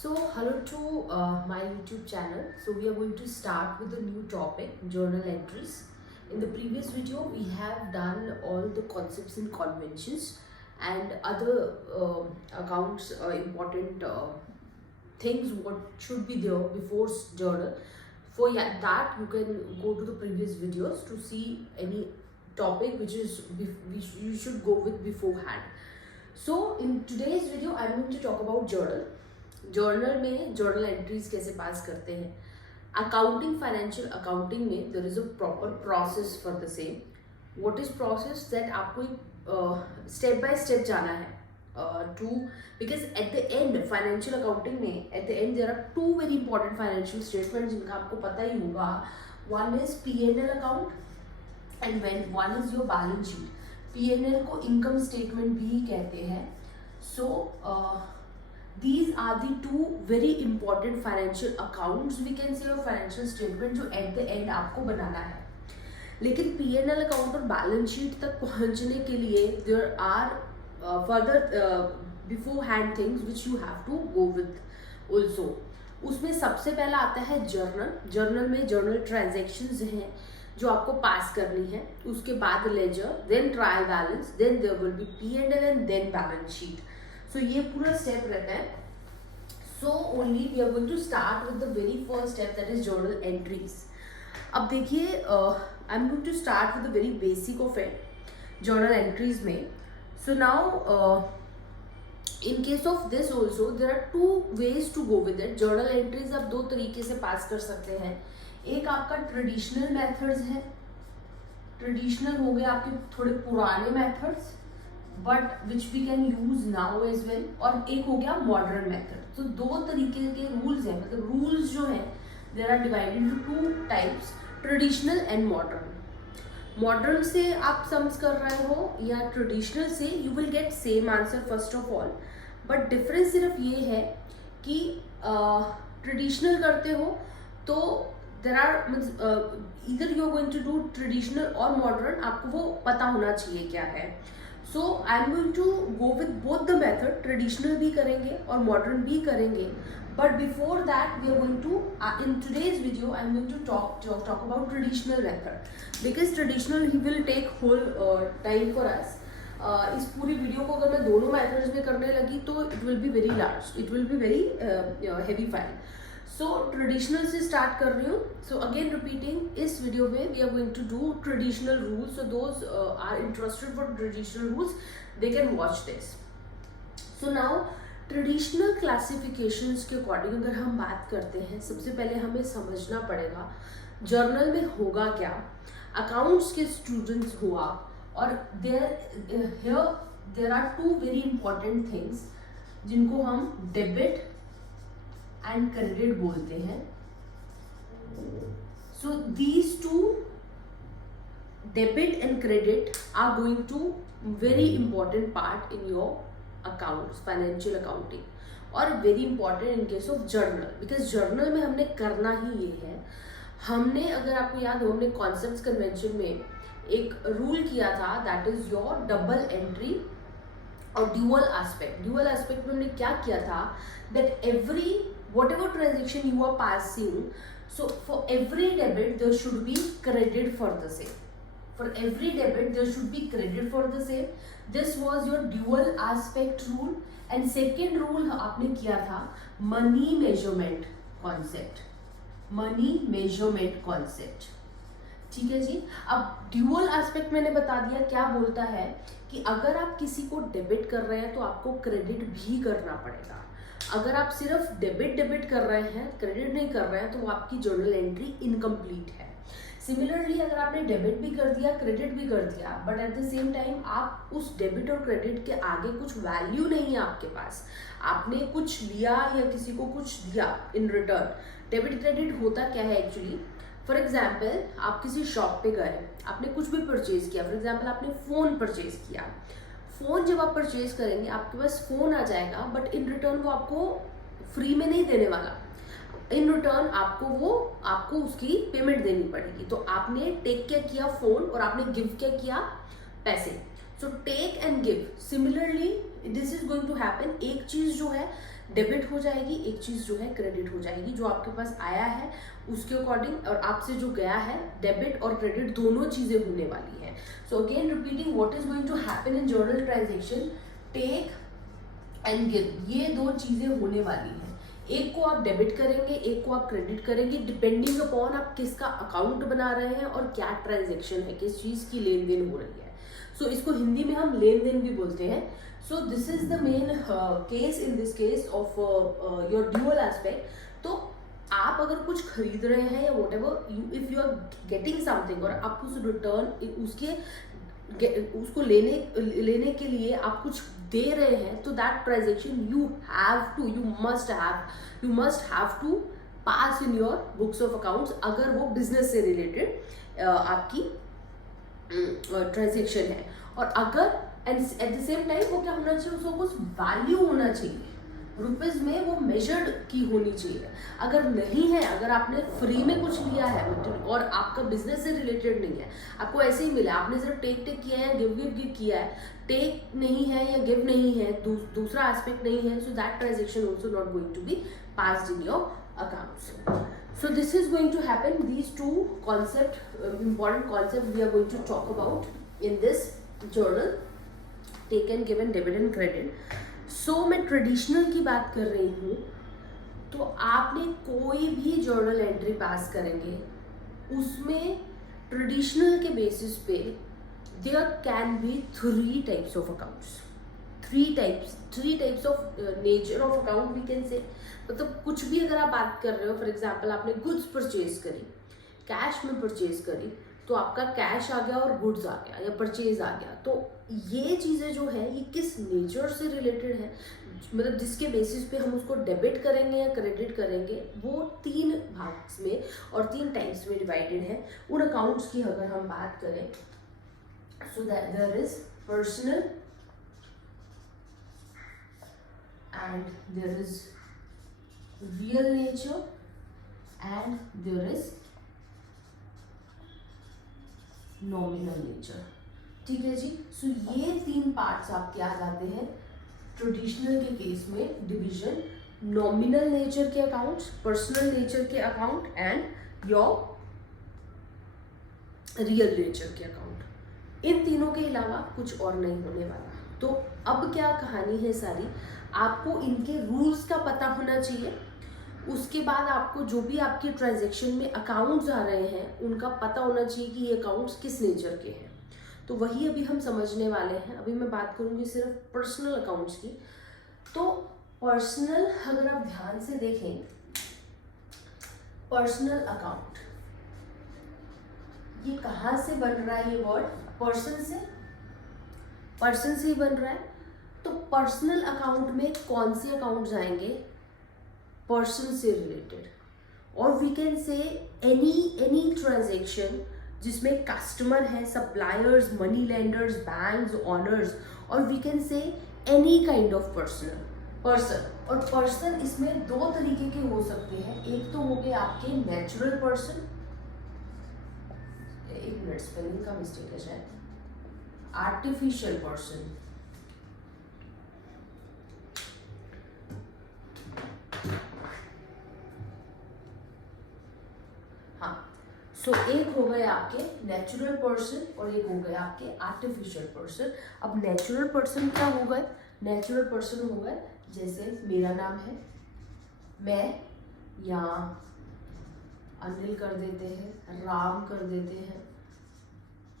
So, hello to my YouTube channel. So, we are going to start with a new topic, journal entries. In the previous video, we have done all the concepts and conventions and other accounts, important things what should be there before journal. For that, you can go to the previous videos to see any topic which you should go with beforehand. So, in today's video, I am going to talk about journal. Journal में journal entries कैसे pass करते हैं. Accounting, financial accounting में there is a proper process for the same. What is process that आपको step by step जाना है to, because at the end financial accounting में at the end there are two very important financial statement जिनका आपको पता ही होगा. One is P&L account and one is your balance sheet. P&L को income statement भी कहते हैं. सो these are the two very important financial accounts we can say, or financial statement जो at the end आपको बनाना है. लेकिन P&L अकाउंट और balance sheet तक पहुंचने के लिए there are further beforehand things which you have to go with also. उसमें सबसे पहला आता है जर्नल. जर्नल में जर्नल ट्रांजेक्शन्स हैं जो आपको पास करनी है. उसके बाद ledger, then trial balance, then there will be P&L and then balance sheet. So ये पूरा स्टेप रहता है. So only we are going to start with the very first step that is journal entries. अब देखिए, I am going to start with the very basic of it, journal entries में. So now in case of this also there are two ways to go with it. Journal entries आप दो तरीके से पास कर सकते हैं. एक आपका ट्रेडिशनल मेथड्स है. ट्रेडिशनल हो गए आपके थोड़े पुराने methods but which we can use now as well. और एक हो गया मॉडर्न मेथड. तो दो तरीके के रूल्स हैं, मतलब रूल्स जो हैं there are divided into two types, traditional and modern. Modern से आप सम्स कर रहे हो या ट्रेडिशनल से, you will get same answer first of all. But difference सिर्फ ये है कि ट्रेडिशनल करते हो तो देर आर इधर you are going to do traditional और मॉडर्न, आपको वो पता होना चाहिए क्या है. So I am going to go with both the method. Traditional भी करेंगे और मॉडर्न भी करेंगे. But before that we are going to in today's video I am going to talk about traditional method, because traditional ही will take whole time for us. इस पूरी video को अगर मैं दोनों मेथड्स में करने लगी तो it will be very large, it will be very heavy file. So traditional से स्टार्ट कर रही हूँ. सो अगेन रिपीटिंग, इस वीडियो में we are going to do traditional rules. So those are interested for traditional rules they can watch this. So now traditional classifications के according अगर हम बात करते हैं, सबसे पहले हमें समझना पड़ेगा जर्नल में होगा क्या. अकाउंट्स के स्टूडेंट्स हुआ और there are two very important things जिनको हम डेबिट एंड क्रेडिट बोलते हैं. So these two, debit and credit, are going to very important part in your accounts, financial accounting, और very important in case of journal, because journal में हमने करना ही ये है. हमने, अगर आपको याद हो, हमने कॉन्सेप्ट्स कन्वेंशन में एक रूल किया था, that is your double entry और ड्यूअल एस्पेक्ट. ड्यूअल एस्पेक्ट में हमने क्या किया था, that every whatever transaction you are passing, so for every debit there should be credit for the same. For every debit there should be credit for the same. This was your dual aspect rule. And second rule आपने किया था money measurement concept. Money measurement concept. ठीक है जी. अब dual aspect मैंने बता दिया क्या बोलता है कि अगर आप किसी को डेबिट कर रहे हैं तो आपको क्रेडिट भी करना पड़ेगा. अगर आप सिर्फ डेबिट कर रहे हैं, क्रेडिट नहीं कर रहे हैं, तो वो आपकी जर्नल एंट्री इनकम्प्लीट है. सिमिलरली अगर आपने डेबिट भी कर दिया, क्रेडिट भी कर दिया, but at the same time आप उस डेबिट और क्रेडिट के आगे कुछ वैल्यू नहीं है आपके पास, आपने कुछ लिया या किसी को कुछ दिया इन रिटर्न. डेबिट क्रेडिट होता क्या है एक्चुअली, फॉर एग्जाम्पल आप किसी शॉप पे गए, आपने कुछ भी परचेज किया. फॉर एग्जाम्पल आपने फ़ोन परचेज किया. फ़ोन जब आप परचेज करेंगे आपके पास फ़ोन आ जाएगा, बट इन रिटर्न वो आपको फ्री में नहीं देने वाला. इन रिटर्न आपको उसकी पेमेंट देनी पड़ेगी. तो आपने टेक क्या किया, फ़ोन, और आपने गिव क्या किया, पैसे. So take and give. Similarly this is going to happen. एक चीज़ जो है डेबिट हो जाएगी, एक चीज़ जो है क्रेडिट हो जाएगी। जो आपके पास आया है उसके अकॉर्डिंग और आपसे जो गया है, डेबिट और क्रेडिट दोनों चीज़ें होने वाली हैं। So again repeating, what is going to happen in journal transaction, take and give, ये दो चीज़ें होने वाली हैं। एक को आप डेबिट करेंगे, एक को आप क्रेडिट करेंगे, डिपेंडिंग अपॉन आप किसका अकाउंट बना रहे हैं और क्या ट्रांजेक्शन है, किस चीज़ की लेन देन हो रही है। सो इसको हिंदी में हम लेन देन भी बोलते हैं। So this is the main case in this case of your dual aspect. तो आप अगर कुछ खरीद रहे हैं या whatever, if you are getting something और आप उस रिटर्न उसको लेने के लिए आप कुछ दे रहे हैं, तो that transaction you must have to pass in your books of accounts, अगर वो बिजनेस से रिलेटेड आपकी ट्रांजेक्शन है। और अगर and at the same time वो क्या होना चाहिए, उसको कुछ वैल्यू होना चाहिए, रुपीज में वो मेजर्ड की होनी चाहिए। अगर नहीं है, अगर आपने फ्री में कुछ लिया है और आपका बिजनेस से रिलेटेड नहीं है, आपको ऐसे ही मिला, आपने सिर्फ टेक किया है, गिव किया है, टेक नहीं है या गिव नहीं है, दूसरा एस्पेक्ट नहीं है, so that transaction also not going to be passed in your accounts. So this is going to happen. These two important concepts we are going to talk about in this journal, take and give and debit and credit. So मैं traditional की बात कर रही हूँ, तो आपने कोई भी जर्नल एंट्री पास करेंगे उसमें ट्रेडिशनल के बेसिस पे there can be 3 types of accounts, 3 types of nature of account we can say. मतलब कुछ भी अगर आप बात कर रहे हो, फॉर एग्जाम्पल आपने गुड्स परचेज करी, कैश में परचेज करी, तो आपका कैश आ गया और गुड्स आ गया या परचेज आ गया। तो ये चीज़ें जो है ये किस नेचर से रिलेटेड है, मतलब जिसके बेसिस पे हम उसको डेबिट करेंगे या क्रेडिट करेंगे, वो 3 भाग्स में और 3 टाइप्स में डिवाइडेड है। उन अकाउंट्स की अगर हम बात करें, so that there is personal and there is real nature and there is nominal nature. ठीक है जी। सो ये 3 पार्ट्स आपके आ जाते हैं ट्रेडिशनल के केस में, डिवीजन, नॉमिनल नेचर के अकाउंट्स, पर्सनल नेचर के account and your real nature के अकाउंट। इन तीनों के अलावा कुछ और नहीं होने वाला। तो अब क्या कहानी है सारी, आपको इनके रूल्स का पता होना चाहिए। उसके बाद आपको जो भी आपके ट्रांजैक्शन में अकाउंट्स आ रहे हैं उनका पता होना चाहिए कि ये अकाउंट्स किस नेचर के हैं। तो वही अभी हम समझने वाले हैं। अभी मैं बात करूंगी सिर्फ पर्सनल अकाउंट्स की। तो पर्सनल, अगर आप ध्यान से देखें, पर्सनल अकाउंट ये कहाँ से बन रहा है, ये वर्ड पर्सन से ही बन रहा है। तो पर्सनल अकाउंट में कौन से अकाउंट्स आएंगे, पर्सन से रिलेटेड, और we can say any transaction जिसमें कस्टमर है, suppliers, money lenders, banks, owners, और we can say any kind of person. और पर्सन इसमें 2 तरीके के हो सकते हैं। एक तो हो गए आपके नेचुरल पर्सन, एक मिनट स्पेलिंग का मिस्टेक है शायद, आर्टिफिशियल पर्सन, सो एक हो गए आपके नेचुरल पर्सन और एक हो गए आपके आर्टिफिशियल पर्सन। अब नेचुरल पर्सन क्या हो गए, नेचुरल पर्सन हो गए जैसे मेरा नाम है, मैं, या अनिल कर देते हैं, राम कर देते हैं,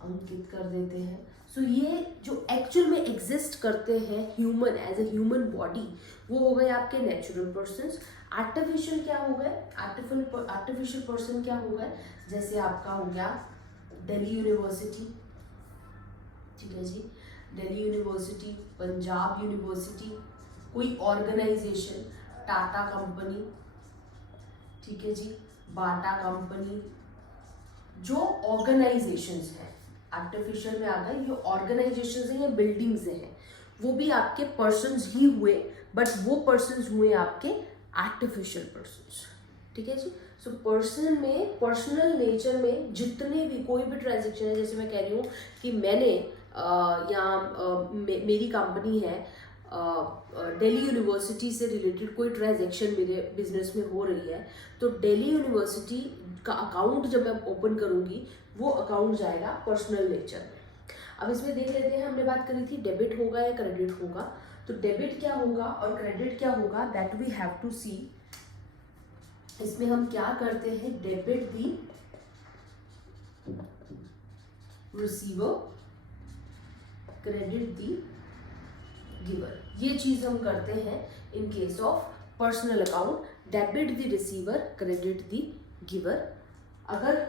अंकित कर देते हैं। सो ये जो एक्चुअल में एग्जिस्ट करते हैं human, as a human body, वो हो गए आपके नेचुरल पर्सन्स। आर्टिफिशियल क्या हो गए, आर्टिफिशियल पर्सन क्या हो गए, जैसे आपका हो गया दिल्ली यूनिवर्सिटी, ठीक है जी, दिल्ली यूनिवर्सिटी, पंजाब यूनिवर्सिटी, कोई ऑर्गेनाइजेशन, टाटा कंपनी, ठीक है जी, बाटा कंपनी, जो ऑर्गेनाइजेशंस हैं आर्टिफिशियल में आ गए, ये ऑर्गेनाइजेशंस हैं या बिल्डिंग्स हैं, वो भी आपके पर्सन्स ही हुए, बट वो पर्सन्स हुए आपके आर्टिफिशियल पर्सन्स। ठीक है जी। सो पर्सन में, पर्सनल नेचर में जितने भी कोई भी ट्रांजेक्शन है, जैसे मैं कह रही हूँ कि मैंने मेरी कंपनी है दिल्ली यूनिवर्सिटी से रिलेटेड कोई ट्रांजैक्शन मेरे बिजनेस में हो रही है, तो दिल्ली यूनिवर्सिटी का अकाउंट जब मैं ओपन करूँगी वो अकाउंट जाएगा पर्सनल नेचर में। अब इसमें देख लेते हैं, हमने बात करी थी डेबिट होगा या क्रेडिट होगा। तो डेबिट क्या होगा और क्रेडिट क्या होगा, दैट वी हैव टू सी। इसमें हम क्या करते हैं, डेबिट दी रिसीवर, क्रेडिट दी गिवर। ये चीज हम करते हैं इन case of personal account, debit the receiver, credit the giver. अगर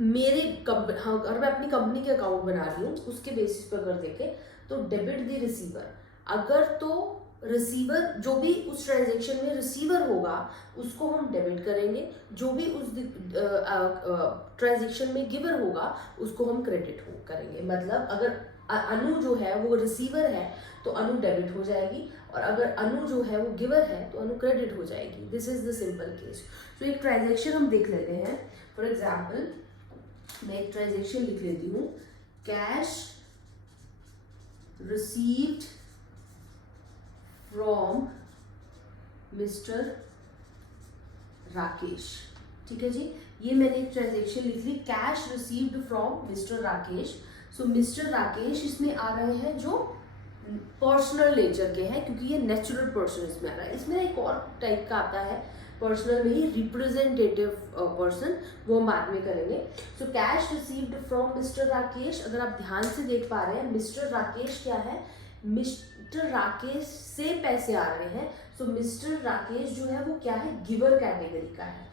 मेरे अगर मैं अपनी कंपनी के अकाउंट बना रही हूँ उसके बेसिस पर अगर देखें तो डेबिट द रिसीवर, अगर तो रिसीवर जो भी उस ट्रांजेक्शन में रिसीवर होगा उसको हम डेबिट करेंगे, जो भी उस ट्रांजेक्शन में गिवर होगा उसको हम क्रेडिट करेंगे। मतलब अगर अनु जो है वो रिसीवर है तो अनु डेबिट हो जाएगी, और अगर अनु जो है वो गिवर है तो अनु क्रेडिट हो जाएगी। This is the simple case. तो एक ट्रांजेक्शन हम देख लेते हैं। फॉर एग्जाम्पल मैं एक ट्रांजेक्शन लिख लेती हूँ, cash received from mister Rakesh. ठीक है जी, ये मैंने एक ट्रांजेक्शन लिख ली, cash received from mister Rakesh. So mister Rakesh इसमें आ रहे हैं जो पर्सनल नेचर के हैं, क्योंकि ये नेचुरल पर्सन इसमें आ रहा है। इसमें एक और टाइप का आता है पर्सनल में ही, रिप्रेजेंटेटिव पर्सन, वो हम बाद में करेंगे। So cash received from mister Rakesh, अगर आप ध्यान से देख पा रहे हैं मिस्टर राकेश क्या है, मिस्टर राकेश से पैसे आ रहे हैं। सो मिस्टर राकेश जो है वो क्या है, गिवर कैटेगरी का है,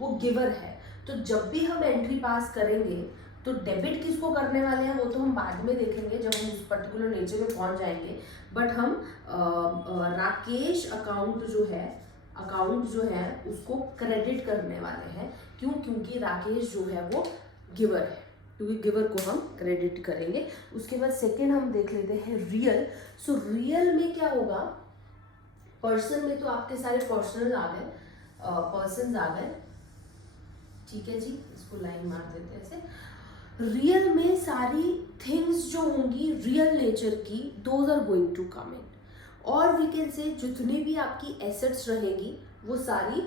वो गिवर है। तो जब भी हम एंट्री पास करेंगे तो डेबिट किसको करने वाले हैं वो तो हम बाद में देखेंगे जब हम उस पर्टिकुलर नेचर में पहुंच जाएंगे। बट हम राकेश अकाउंट जो है उसको क्रेडिट करने वाले हैं। क्यों? क्योंकि राकेश जो है वो गिवर है, क्योंकि गिवर को हम क्रेडिट करेंगे। उसके बाद सेकेंड हम देख लेते हैं रियल। सो रियल में क्या होगा, पर्सन में तो आपके सारे पर्सनल आ गए, पर्सन आ गए। ठीक है जी, इसको लाइन मार देते हैं ऐसे। रियल में सारी थिंग्स जो होंगी रियल नेचर की, those are going to come in. और वी कैन से जितनी भी आपकी एसेट्स रहेगी वो सारी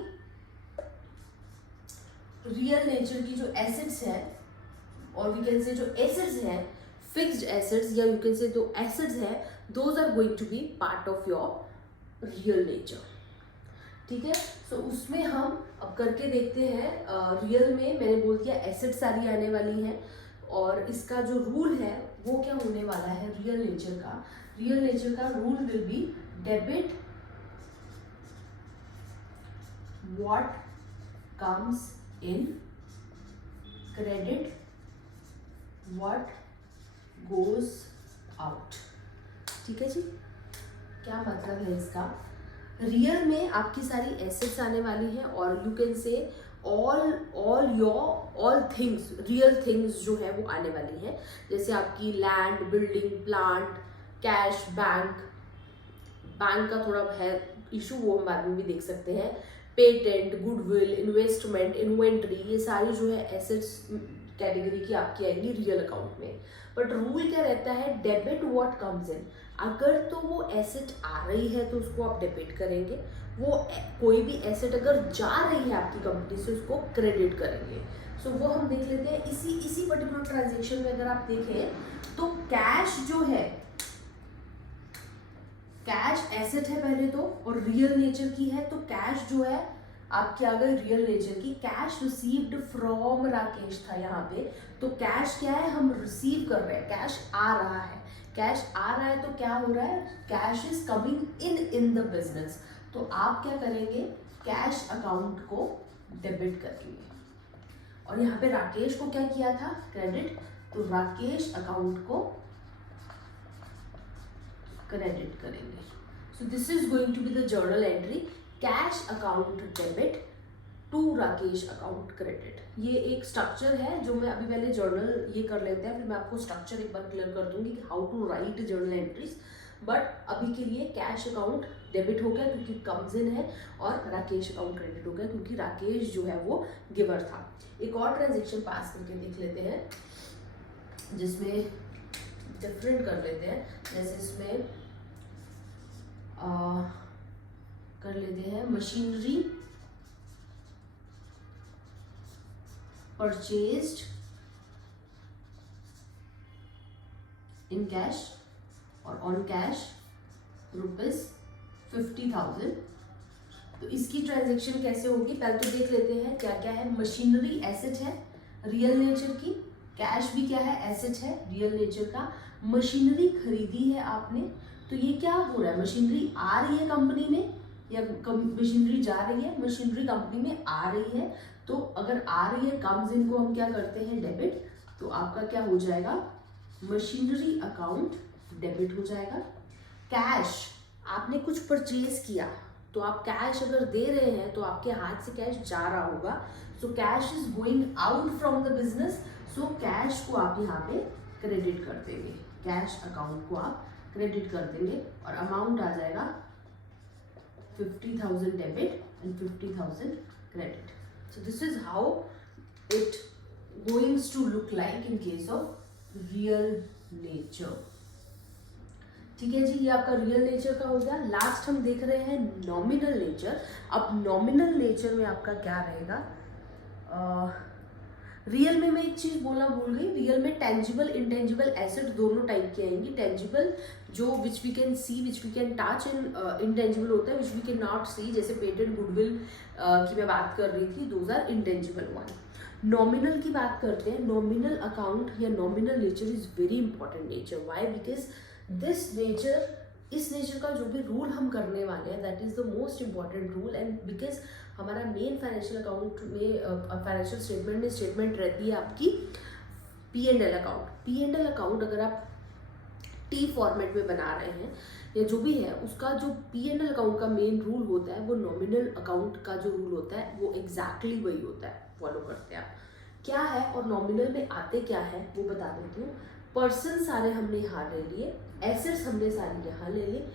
रियल नेचर की जो एसेट्स है, और वी कैन से जो एसेट्स हैं फिक्स्ड एसेट्स, या यू कैन से जो एसेट्स हैं those are going to be part of your real nature. ठीक है, सो उसमें हम अब करके देखते हैं। रियल में मैंने बोल दिया एसेट सारी आने वाली हैं, और इसका जो रूल है वो क्या होने वाला है, रियल नेचर का rule will be debit what comes in, credit what goes out. ठीक है जी, क्या मतलब है इसका, रियल में आपकी सारी एसेट्स आने वाली हैं, और यू कैन से ऑल थिंग्स, रियल थिंग्स जो है वो आने वाली हैं। जैसे आपकी land, building, plant, cash, bank का थोड़ा है इशू, वो हम बाद में भी देख सकते हैं। पेटेंट, गुडविल, इन्वेस्टमेंट, इन्वेंट्री, ये सारी जो है एसेट्स कैटेगरी की आपकी आएंगी रियल अकाउंट में। बट रूल क्या रहता है, डेबिट व्हाट कम्स इन। अगर तो वो एसेट आ रही है तो उसको आप डेबिट करेंगे, वो कोई भी एसेट अगर जा रही है आपकी कंपनी से उसको क्रेडिट करेंगे। सो वो हम देख लेते हैं इसी पर्टिकुलर ट्रांजेक्शन में। अगर आप देखें तो कैश जो है, कैश एसेट है पहले तो, और रियल नेचर की है। तो कैश जो है आपके आ गए रियल नेचर की। कैश रिसीव्ड फ्रॉम राकेश था यहाँ पे, तो कैश क्या है, हम रिसीव कर रहे हैं, कैश आ रहा है। कैश आ रहा है तो क्या हो रहा है, cash is coming in the business. तो आप क्या करेंगे, कैश अकाउंट को डेबिट करेंगे। और यहाँ पे राकेश को क्या किया था, क्रेडिट, तो राकेश अकाउंट को क्रेडिट करेंगे। So this is going to be the journal entry, cash account debit to Rakesh account credit. ये एक स्ट्रक्चर है जो मैं अभी पहले जर्नल ये कर लेते हैं, फिर मैं आपको स्ट्रक्चर एक बार क्लियर कर दूंगी कि how to write journal entries. But अभी के लिए कैश अकाउंट डेबिट हो गया क्योंकि कम्स इन है, और राकेश अकाउंट क्रेडिट हो गया क्योंकि राकेश जो है वो गिवर था। एक और ट्रांजेक्शन पास करके देख लेते हैं जिसमें डिफरेंट कर लेते हैं। जैसे इसमें कर लेते हैं मशीनरी परचेज्ड इन कैश और ऑन कैश ₹50,000। तो इसकी ट्रांजैक्शन कैसे होगी पहले तो देख लेते हैं क्या क्या है। मशीनरी एसेट है रियल नेचर की, कैश भी क्या है एसेट है रियल नेचर का। मशीनरी खरीदी है आपने, तो ये क्या हो रहा है, मशीनरी आ रही है कंपनी में या मशीनरी जा रही है, मशीनरी कंपनी में आ रही है। तो अगर आ रही है कम्स इनको हम क्या करते हैं डेबिट, तो आपका क्या हो जाएगा मशीनरी अकाउंट डेबिट हो जाएगा। कैश आपने कुछ परचेज किया तो आप कैश अगर दे रहे हैं तो आपके हाथ से कैश जा रहा होगा, so cash is going out from the business, so cash को आप यहाँ पे क्रेडिट कर देंगे, कैश अकाउंट को आप क्रेडिट कर देंगे और अमाउंट आ जाएगा 50,000 debit and 50,000 credit. So this is how it goings to look like in case of real nature. ठीक है जी, ये आपका रियल नेचर का हो गया। लास्ट हम देख रहे हैं नॉमिनल नेचर। अब नॉमिनल नेचर में आपका क्या रहेगा, रियल में मैं एक चीज बोलना भूल गई, रियल में टेंजिबल इंटेंजिबल एसेट दोनों टाइप के आएंगी। टेंजिबल जो which we can see which we can touch, and intangible होता है which we can not see, जैसे पेटेंट गुडविल की मैं बात कर रही थी, those are intangible one. Nominal की बात करते हैं, नॉमिनल अकाउंट या nominal nature is very important nature. Why? Because this nature, this nature का जो भी रूल हम करने वाले हैं that is the most important rule. And because हमारा मेन फाइनेंशियल अकाउंट में फाइनेंशियल स्टेटमेंट में स्टेटमेंट रहती है आपकी P&L अकाउंट। P&L अकाउंट अगर आप T फॉर्मेट में बना रहे हैं या जो भी है, उसका जो P&L अकाउंट का मेन रूल होता है वो नॉमिनल अकाउंट का जो रूल होता है वो एग्जैक्टली वही होता है, फॉलो करते हैं आप। क्या है और नॉमिनल में आते क्या है वो बता देती हूँ। पर्सन सारे हमने यहाँ ले लिए, एसेट्स हमने सारे यहाँ ले लिए,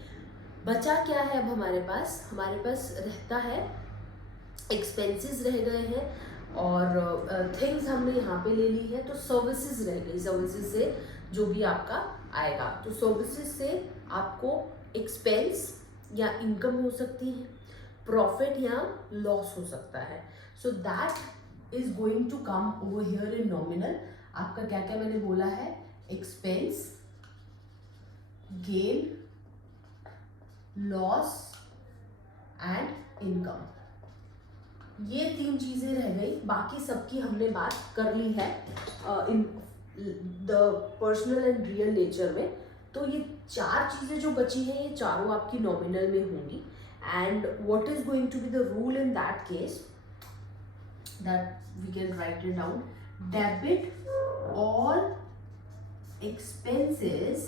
बचा क्या है अब हमारे पास रहता है एक्सपेंसेस रह गए हैं और थिंग्स हमने यहाँ पे ले ली है, तो सर्विसेज रह गई। सर्विसेज से जो भी आपका आएगा, तो सर्विसेज से आपको एक्सपेंस या इनकम हो सकती है, प्रॉफिट या लॉस हो सकता है। So that is going to come over here in nominal. आपका क्या क्या मैंने बोला है, expense, gain, loss and income, ये तीन चीजें रह गई। बाकी सबकी हमने बात कर ली है in the personal and real nature में। तो ये चार चीजें जो बची हैं ये चारों आपकी नॉमिनल में होंगी। And what is going to be the rule in that case, that we can write it down. Debit all expenses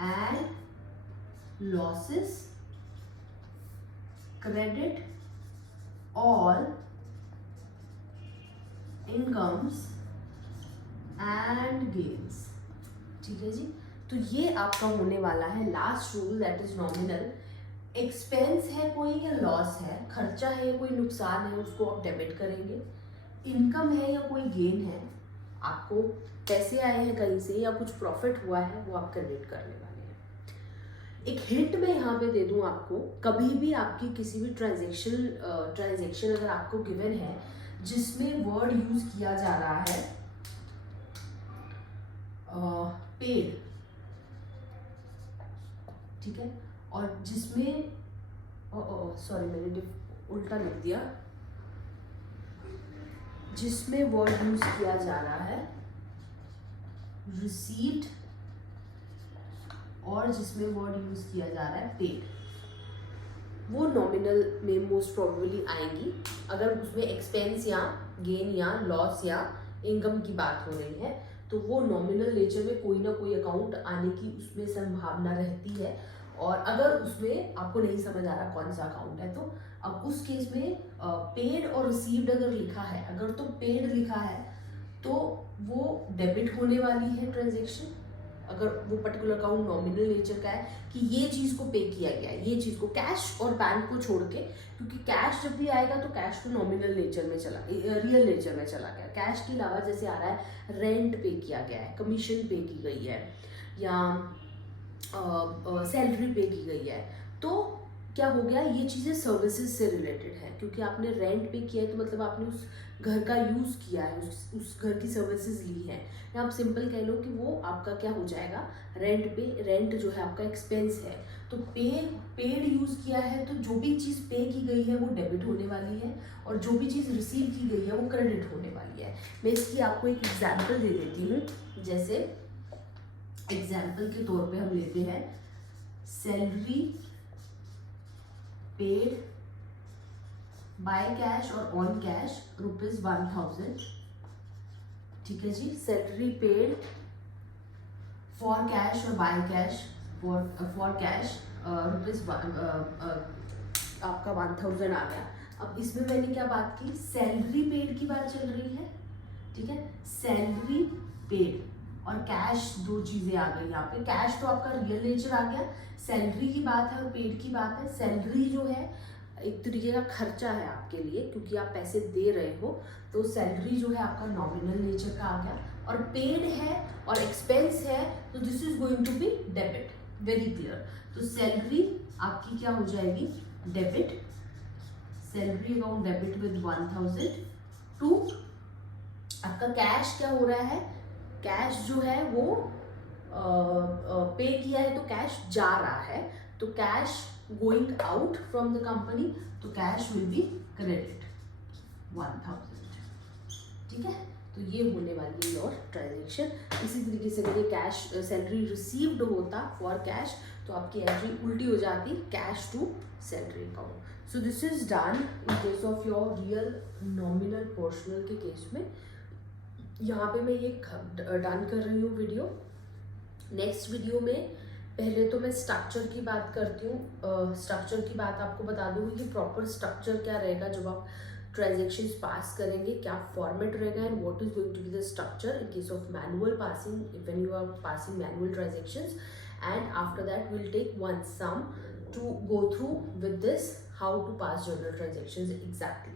and losses, credit all incomes and gains। ठीक है जी, तो ये आपका होने वाला है last rule, that is nominal. Expense है कोई या लॉस है, खर्चा है या कोई नुकसान है, उसको आप डेबिट करेंगे। इनकम है या कोई गेन है, आपको पैसे आए हैं कहीं से या कुछ प्रॉफिट हुआ है, वो आप क्रेडिट करने वाले हैं। एक हिंट मैं यहाँ पे दे दूँ आपको, कभी भी आपकी किसी भी ट्रांजेक्शन अगर आपको गिवन है जिसमें वर्ड यूज किया जा रहा है पेड, ठीक है, और जिसमें सॉरी मैंने उल्टा लिख दिया, जिसमें वर्ड यूज किया जा रहा है रिसीव्ड और जिसमें वर्ड यूज किया जा रहा है पेड, वो नॉमिनल में मोस्ट प्रोबेबली आएंगी। अगर उसमें एक्सपेंस या गेन या लॉस या इनकम की बात हो रही है तो वो नॉमिनल नेचर में कोई ना कोई अकाउंट आने की उसमें संभावना रहती है। और अगर उसमें आपको नहीं समझ आ रहा कौन सा अकाउंट है, तो अब उस केस में पेड और रिसीव्ड अगर लिखा है, अगर तो पेड लिखा है तो वो डेबिट होने वाली है ट्रांजेक्शन, अगर वो पर्टिकुलर अकाउंट नॉमिनल नेचर का है कि ये चीज़ को पे किया गया है, ये चीज़ को, कैश और बैंक को छोड़ के, क्योंकि कैश जब भी आएगा तो कैश तो नॉमिनल नेचर में चला, रियल नेचर में चला गया। कैश के अलावा जैसे आ रहा है रेंट पे किया गया है, कमीशन पे की गई है, या सैलरी पे की गई है, तो क्या हो गया, ये चीज़ें सर्विसेज से रिलेटेड है, क्योंकि आपने रेंट पे किया है तो मतलब आपने उस घर का यूज़ किया है, उस घर की सर्विसेज ली है, या आप सिंपल कह लो कि वो आपका क्या हो जाएगा, रेंट जो है आपका एक्सपेंस है। तो पेड यूज़ किया है, तो जो भी चीज़ पे की गई है वो डेबिट होने वाली है, और जो भी चीज़ रिसीव की गई है वो क्रेडिट होने वाली है। मैं इसकी आपको एक एग्जाम्पल दे देती हूँ। जैसे एग्जाम्पल के तौर पे हम लेते हैं सैलरी पेड बाय कैश और ऑन कैश ₹1000। ठीक है जी, सैलरी पेड फॉर कैश और by cash, for cash rupees आपका 1000 आ गया। अब इसमें मैंने क्या बात की, सैलरी पेड की बात चल रही है, ठीक है, सैलरी पेड और कैश, दो चीजें आ गई यहाँ पे। कैश तो आपका रियल नेचर आ गया, सैलरी की बात है और पेड की बात है। सैलरी जो है एक तरीके का खर्चा है आपके लिए, क्योंकि आप पैसे दे रहे हो, तो सैलरी जो है आपका नॉमिनल नेचर का आ गया, और पेड है और एक्सपेंस है, तो this is going to be debit. Very clear. तो सैलरी आपकी क्या हो जाएगी, debit, salary account debit with 1000 to आपका कैश क्या हो रहा है, कैश जो है वो पे किया है तो कैश जा रहा है, तो cash going out from the company, तो कैश विल बी क्रेडिट 1000। ठीक है, तो ये होने वाली है योर ट्रांजेक्शन। इसी तरीके से अगर ये कैश सैलरी रिसीव्ड होता फॉर कैश, तो आपकी एंट्री उल्टी हो जाती, cash to salary account. So this is done in case of your real nominal personal के केस में। यहाँ पे मैं ये डन कर रही हूँ वीडियो। नेक्स्ट वीडियो में पहले तो मैं स्ट्रक्चर की बात करती हूँ। स्ट्रक्चर की बात आपको बता दूँगी कि प्रॉपर स्ट्रक्चर क्या रहेगा जब आप ट्रांजेक्शन्स पास करेंगे, क्या फॉर्मेट रहेगा, and what is going to be the structure in case of manual passing, when you are passing manual transactions. And after that will take one some to go through with this, how to pass journal transactions exactly.